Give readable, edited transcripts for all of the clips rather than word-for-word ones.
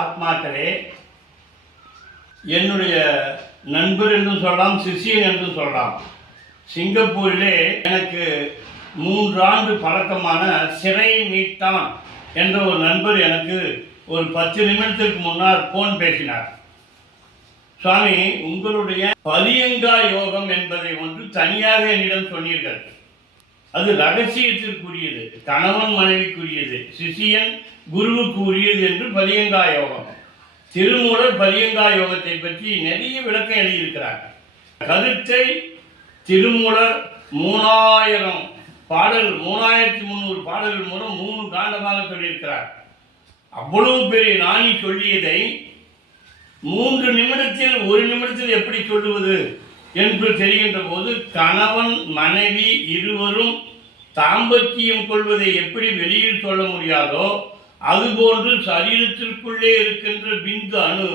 ஆத்மாக்களே, என்னுடைய நண்பர் என்று சொல்லலாம், சிஷியன் என்று சொல்லலாம். சிங்கப்பூரிலே எனக்கு 3 ஆண்டு பழக்கமான சிறை மீட்டான் என்ற ஒரு நண்பர் எனக்கு ஒரு 10 நிமிடத்திற்கு முன்னால் போன் பேசினார். சுவாமி, உங்களுடைய பரியங்கா யோகம் என்பதை ஒன்று தனியாக என்னிடம் சொன்னீர்கள். அது ரகசியத்திற்குரியது, கணவன் மனைவிக்குரியது, சிஷியன் குருவுக்கு உரியது என்று பரியங்கா யோகம். திருமூலர் பரியங்கா யோகத்தை பற்றி நிறைய விளக்கம் எழுதியிருக்கிறார். கருத்தை திருமூலர் 3000 பாடல்கள், 3300 பாடல்கள் மூலம் 3 காண்டமாக சொல்லியிருக்கிறார். அவ்வளவு பெரிய ஞானி சொல்லியதை 3 நிமிடத்தில் 1 நிமிடத்தில் எப்படி சொல்லுவது என்று தெரிகின்ற போது, கணவன் மனைவி இருவரும் தாம்பத்தியம் கொள்வதை எப்படி வெளியில் சொல்ல முடியாதோ அதுபோன்று சரீரத்திற்குள்ளே இருக்கின்ற பிந்து அணு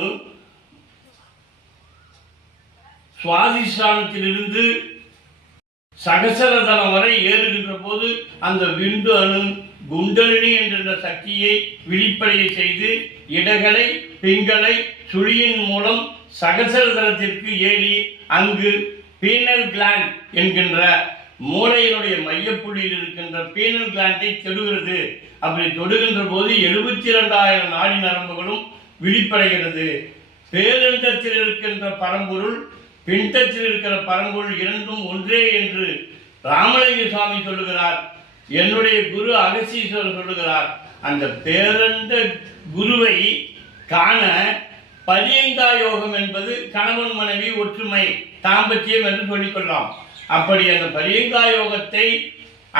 சுவாதிஷ்டானத்திலிருந்து சகசரதனம் வரை ஏறுகின்ற போது அந்த விந்து அணு குண்டலினி என்ற சக்தியை விழிப்படைய செய்து இடகளை பிங்களை சுழியின் மூலம் சகசரதனத்திற்கு ஏறி அங்கு பீனல் கிளாண்ட் என்கின்ற மூளையினுடைய மையப்புள்ளியில் இருக்கின்ற பீனல் கிளாண்டை தொடுகிறது. அப்படி தொடுகின்ற போது 72,000 நாடி நரம்புகளும் விழிப்படைகிறது. பேரண்டத்தில் இருக்கின்ற பரம்பொருள், பிண்டத்தில் இருக்கிற பரம்பொருள் இரண்டும் ஒன்றே என்று ராமலிங்க சுவாமி சொல்லுகிறார். என்னுடைய குரு அகஸ்தீஸ்வரர் சொல்லுகிறார். அந்த பேரண்ட குருவை காண பரியங்கா யோகம் என்பது கணவன் மனைவி ஒற்றுமை தாம்பத்தியம் என்று சொல்லிக்கொள்ளலாம். அப்படி அந்த பரியங்கா யோகத்தை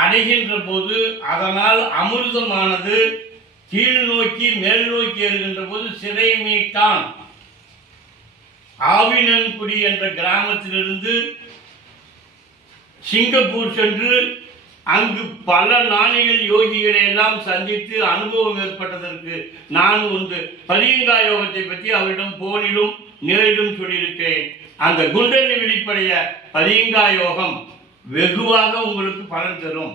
அடைகின்ற போது அதனால் அமிர்தமானது கீழ் நோக்கி மேல் நோக்கி ஏறுகின்ற போது சிறை மீட்டான் ஆவினன்குடி என்ற கிராமத்திலிருந்து சிங்கப்பூர் சென்று அங்கு பல ஞானிகள் யோகிகளை எல்லாம் சந்தித்து அனுபவம் ஏற்பட்டதற்கு நான் வந்து பரியங்கா யோகத்தை பற்றி அவரிடம் போனிலும் நேரிலும் சொல்லியிருக்கிறேன். அந்த குண்டலினி வெளிப்படைய பரியங்கா யோகம் வெகுவாக உங்களுக்கு பலன் தரும்.